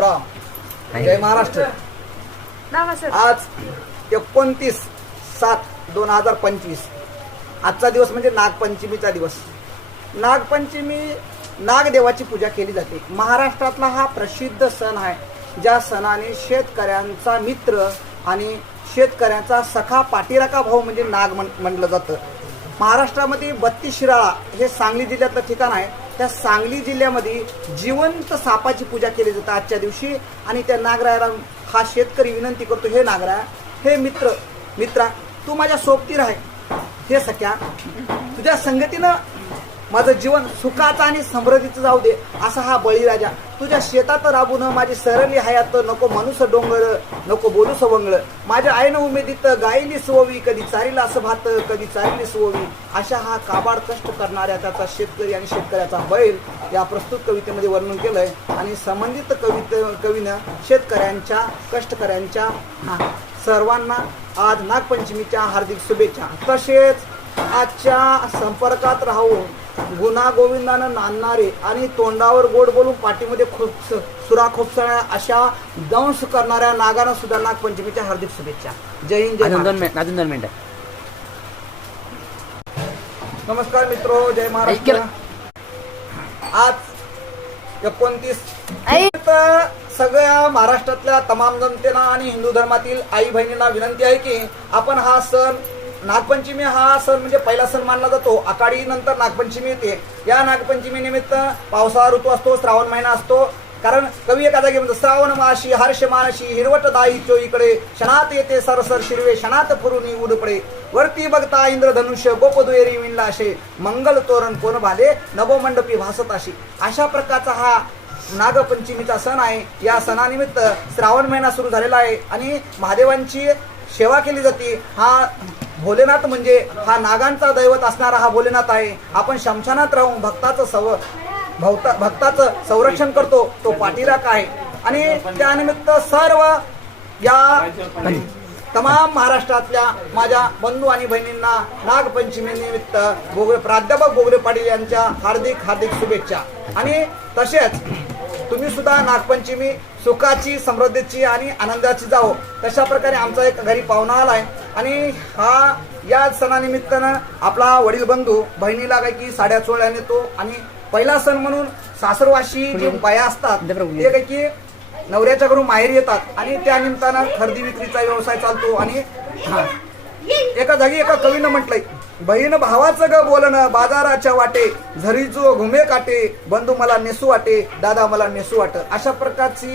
राम. जय महाराष्ट्र. आज 29/7/2025 आजचा दिवस म्हणजे नागपंचमीचा दिवस. नागपंचमी नागदेवाची पूजा केली जाते. महाराष्ट्रातला हा प्रसिद्ध सण आहे, ज्या सणाने शेतकऱ्यांचा मित्र आणि शेतकऱ्यांचा सखा पाठीराखा भाऊ म्हणजे नाग म्हणलं जातं. महाराष्ट्रामध्ये 32 शिराळा हे सांगली जिल्ह्यातलं ठिकाण आहे. त्या सांगली जिल्ह्यामध्ये जिवंत सापाची पूजा केली जाते आजच्या दिवशी. आणि त्या नागरायाला हा शेतकरी विनंती करतो, हे नागराया, हे मित्रा तू माझ्या सोबती राह, हे सख्या तुझ्या संगतीनं माझं जीवन सुखाचं आणि समृद्धीचं जाऊ दे. असा हा बळीराजा तुझ्या शेतात राबून माझी सरली हयात, नको माणूस डोंगर, नको बोलू सवंगळ. माझ्या आईनं उमेदीत गायली सुववी, कधी चारीला असं भात, कधी चारीली सुववी. अशा हा काबाड कष्ट करणाऱ्या त्याचा शेतकरी आणि शेतकऱ्याचा बैल या प्रस्तुत कवितेमध्ये वर्णन केलंय. आणि संबंधित कवीनं शेतकऱ्यांच्या कष्टकऱ्यांच्या सर्वांना आज नागपंचमीच्या हार्दिक शुभेच्छा. तसेच आजच्या संपर्कात राहून गुणागोविंदानं नांदणारे आणि तोंडावर गोड बोलून पाठीमध्ये सुरा खोपसळ्या अशा दंश करणाऱ्या नागांना सुद्धा नागपंचमीच्या हार्दिक शुभेच्छा. जय हिंद. जय महाराष्ट्र. नमस्कार मित्रो, जय महाराष्ट्र. आज 29 सगळ्या महाराष्ट्रातल्या तमाम जनतेला आणि हिंदू धर्मातील आई बहिणींना विनंती आहे की आपण हा सण नागपंचमी हा सण म्हणजे पहिला सण मानला जातो. आषाढी नंतर नागपंचमी येते. या नागपंचमी निमित्त पावसाळा ऋतू असतो, श्रावण महिना असतो. कारण कवी एका जागी म्हणतो, श्रावण माशी हर्ष मानशी हिरवट दाई चोईकडे, क्षणात येते सरसर शिरवे, क्षणात फुरुनी उडपडे. वरती बघता इंद्रधनुष्य गोप दुहेरी विणला असे, मंगल तोरण कोण बांधे नवमंडपी भासत अशी. अशा प्रकारचा हा नागपंचमीचा सण आहे. या सणानिमित्त श्रावण महिना सुरू झालेला आहे आणि महादेवांची सेवा केली जाते. हा भोलेनाथ म्हणजे हा नागांचा दैवत असणारा हा भोलेनाथ आहे. आपण शमशानात राहून भक्ताचं संरक्षण करतो, तो पाठीराख आहे. आणि त्यानिमित्त सर्व या तमाम महाराष्ट्रातल्या माझ्या बंधू आणि बहिणींना नागपंचमी निमित्त प्राध्यापक बोगरे पाटील यांच्या हार्दिक शुभेच्छा. आणि तसेच तुम्ही सुद्धा नागपंचमी सुखाची, समृद्धीची आणि आनंदाची जावो. तशा प्रकारे आमचा एक घरी पाहुणा आलाय आणि हा या सणानिमित्तानं आपला वडील बंधू बहिणीला काही की साड्या चोळ्या नेतो. आणि पहिला सण म्हणून सासरवाशी जे बाया असतात ते काही की नवऱ्याच्या घरून माहेर येतात आणि त्या निमित्तानं खरेदी विक्रीचा व्यवसाय चालतो. आणि एका जागी एका कवीनं म्हटलंय, बहीण भावाचं ग बोलणं बाजाराच्या वाटे, झरीजो घुमे काटे, बंधू मला नेसू वाटे, दादा मला नेसू वाट. अशा प्रकारची